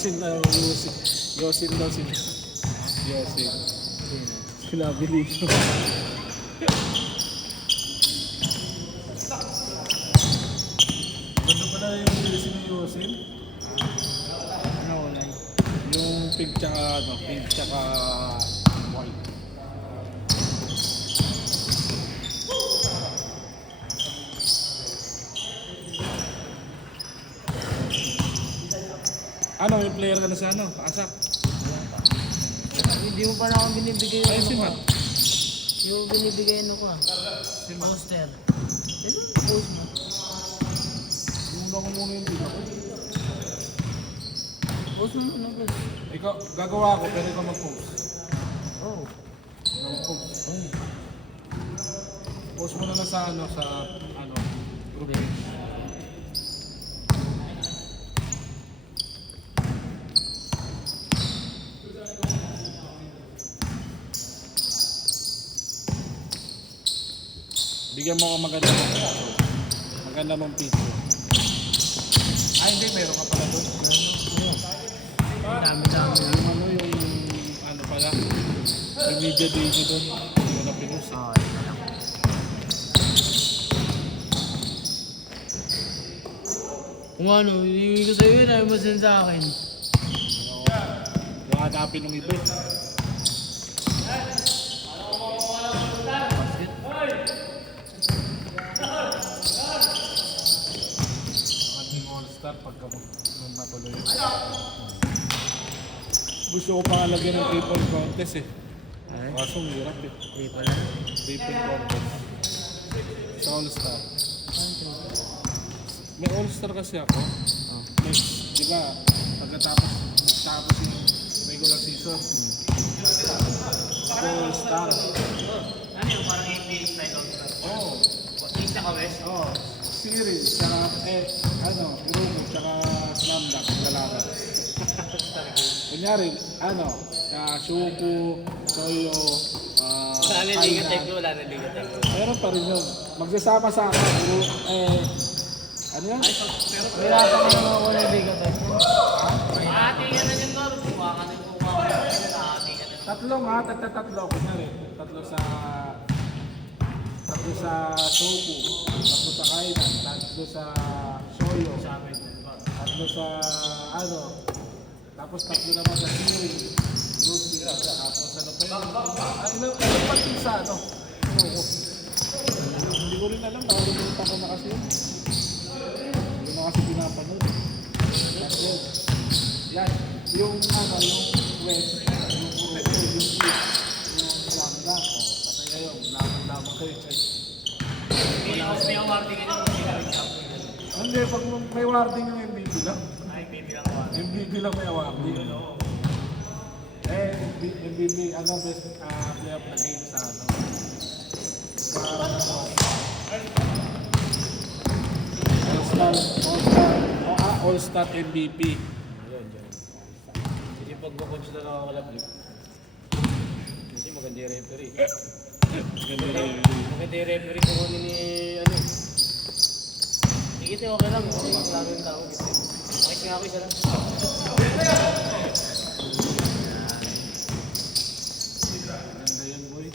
Yosin daw si Yosin. Sinabi dito. Ganda pala yung Yosin ni Yosin. Ano wala? Yung pink tsaka white. Ano, may player ka na sa ano? Asak? Hindi mo pa na akong binibigay Ay, si Matt. yung binibigay ko ah. Si Matt. Poster. Ano yung post mo? Muna ko muna yung dito. Post mo muna boss. Ikaw, gagawa ako, pero ikaw mag-post. Oh. Mag-post. Post mo na lang sa group. Bigyan mo ako maganda mong picture. Ay, hindi, meron ka pala doon. Dami-dami na. Yung ano pala, yung media day nyo doon, hindi ko na pinus. Oh, ito lang. Kung ano, hindi ko sa'yo yun, ayaw mo send sa akin. Yung hanapin ng iba. Maging all-star pagka matuloy. Gusto ko pa lagyan ng triple contest eh. Ay, Kaso hirap eh. hindi pala. Triple contest. Sa all-star. May all-star kasi ako. Oh. Next, di ba, pagkatapos yung regular season, all-star. Ano yung parang NBA style of stuff? Oo. Insta ka, Wes? Oo. Series, tsaka, grupo, tsaka slam dunk, lalaban. Kunyari, Shuku, Soyo, Wala na liga type ko, wala na liga type ko. meron pa rin yun. Magsasama sa akin, ano yan? Wala ka na yung mga wala liga type ko. Aatingan na yun, Dor. Kuha ka na yung kuha ka na. Aatingan na. Tatlo. Kunyari, tatlo sa Shuku, tatlo sa Kainan, tatlo sa Soyo, tatlo sa tapos tatlo naman sa Siri, Lucy, tapos ano pa yun? Ilang pati sa Shuku. Hindi ko rin alam, nakalimutan ko na kasi yun. Hindi na kasi pinapanood. Yan, yung West, yung Kuroto, yung Slam Dunk, patay kayo, laban kayo. May awarding ka niya, hindi ka rin champion. Hindi, pag may warding yung MVP lang. Ay, baby lang award. MVP lang may warding. MVP, best playoff na game sa All-Star MVP. Hindi pag-coach na nakakalaplik. Kasi maganda yung referee. Maganda yung referee kung ano ni ano. Sige, okay lang. Maklaro yung tao. Ayos nga ako isa lang. Ganda yan, boy.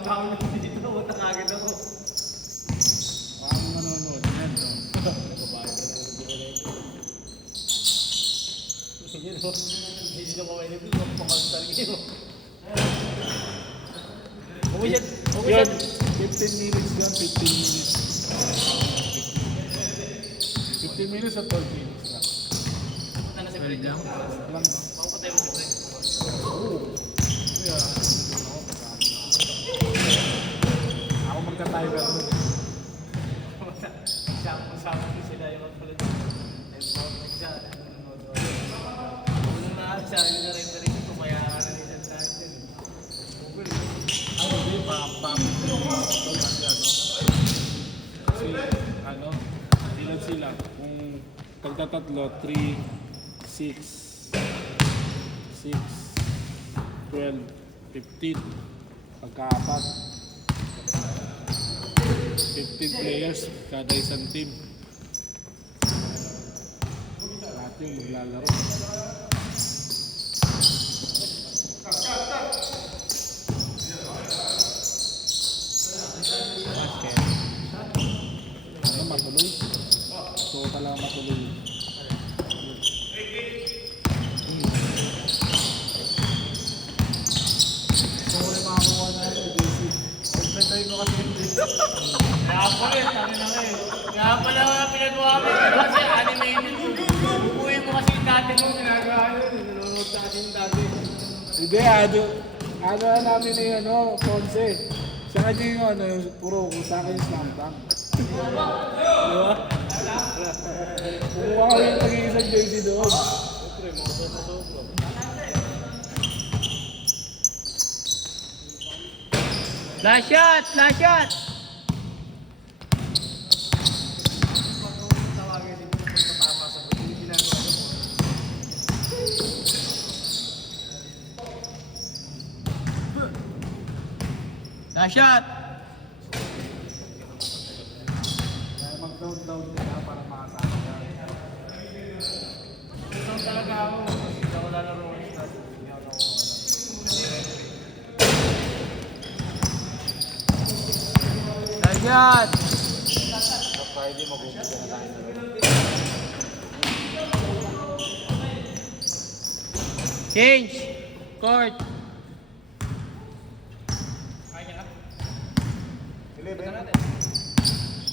Dami dito. Wata kagad ako. Ang manonood. Yan, no? Hindi na kaway na ito. Pakasal kayo. Yun, 15 minutes yan, 15 minutes. 15 minutes at 12 minutes lang. Punta na sa break lang. Lang, no? Pakapatay mo sa break. Kaya, ako magka-timer nun. Sama ko sila yung magpalit. Ay, pawag siya. Ano na sa akin na referee ko. Kaya ano rin sa akin. Hindi, pamit yung kasi kasi ilan sila, kung pagtatatlo, 3, 6, 12, 15, pagkaapat, 15 players kada isang team. yung maglalaro. Basket. Ano matuloy? So talaga matuloy. So kung makakuha na ito, JC. Pagpetay ko kasi hindi. Kaya pala, tangin na kayo. Kaya pala wala pinagawa mo. Kasi animated mo. Bukuhin mo kasi yung dati mo. Ginagawa yun. Nanonood sa atin dati. Hindi, ano na namin ni Ponce. Siya kasi yung yung puro kung sa akin yung slam dunk. Di ba? Kumuha kami yung pag-iisang JC doon. Siyempre, mga sobra-sobra. Last shot! Last shot! Last shot! Kaya mag-down ka para makasama ka. Ito talaga ako. Hindi ako lalaro ng stats. Hindi ako nakuha. Last shot! Sa Friday, mag-umpisa na tayo. Change! Court!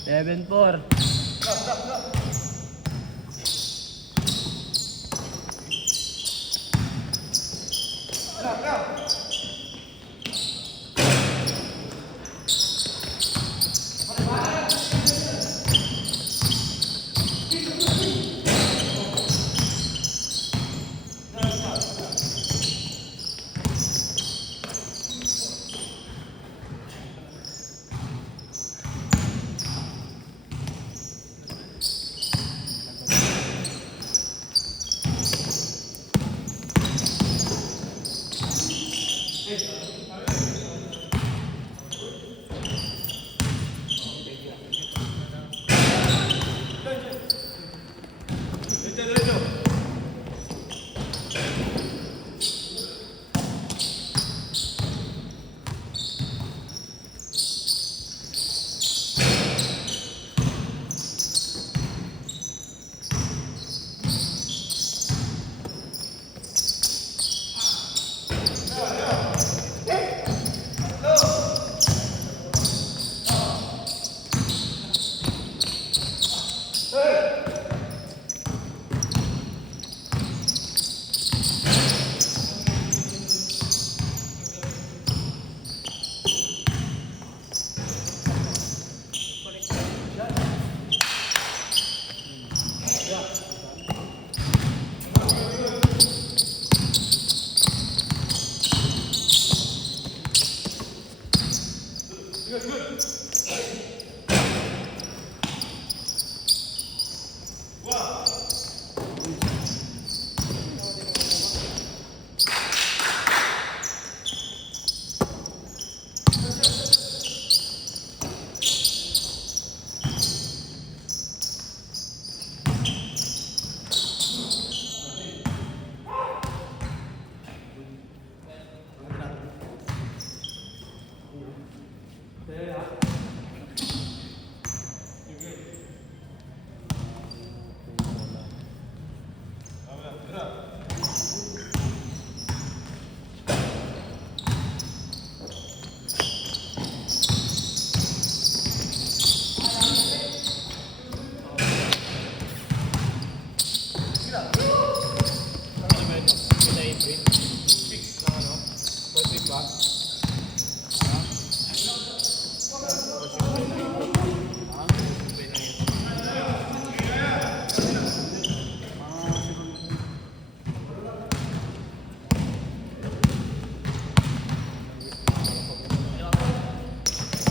7-4.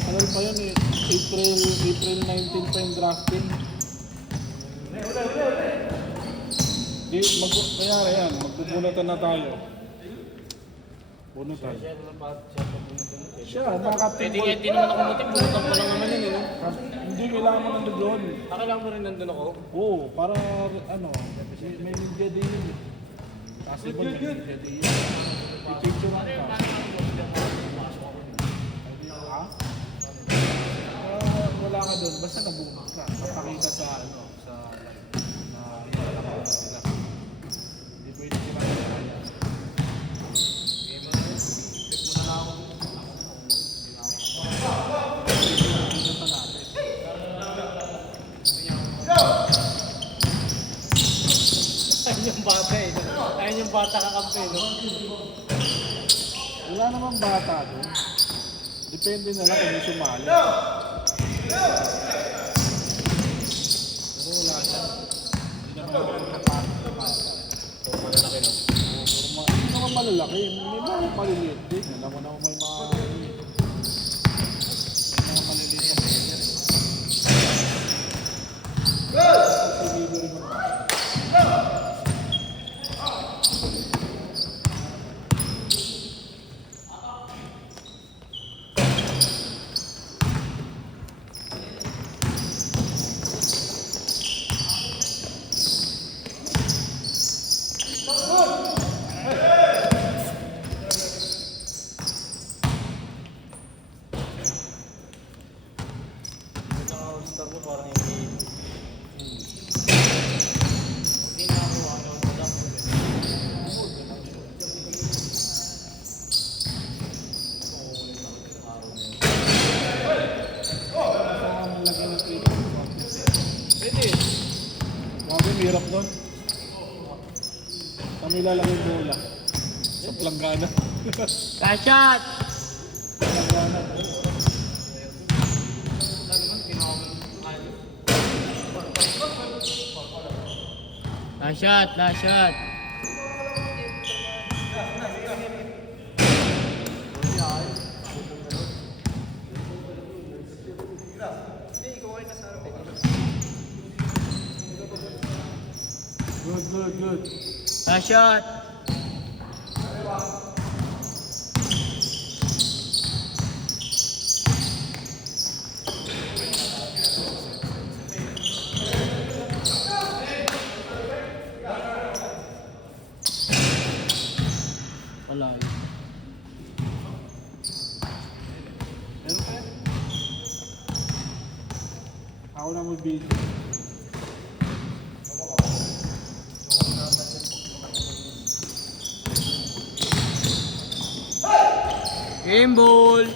Tagal pa yun eh. April 19 pa yung drafting. Kaya yan, magbubulatan na tayo. Bunutan. Siya naman pa, siya pa pumunta. Siya, mga-captain Pwede ball. nga, di naman ako mutik. Pumunta pa lang naman yun, eh, no? Hindi kailangan mo nandun doon. Kailangan mo rin nandun ako. Oo, para ano, may ninja din yun eh. Possible may ninja din yun. I-picture lang ka. Ha? Wala ka doon, basta nabunot ka. Papakita sa ano, sa live. Na hinalak ka sila. Hindi pwede sila kaya. Okay, man. Check mo na lang ako. Pinunta natin. Ayun yung bata eh. Ayun yung bata kakampi, no? Wala namang bata doon. Depende na lang kung may sumali. Pero wala siya. Hindi naman ako kapatid na bata. So, malalaki, no? Hindi naman malalaki. May mga maliliit din. Alam mo naman may mga maliliit. May mga maliliit na player. Siguro rin naman. Yung all-star mo parang hindi... Hindi na ako ano lang. Basta nga malagyan ng triple practice. Pwede. Grabe, hirap doon. Kami lalagay bola. Sa planggana. Kashot! Planggana. Last shot, last shot. Good, good, good. Last shot. Wala yun. Meron ka? Ako na mag-video. Game ball.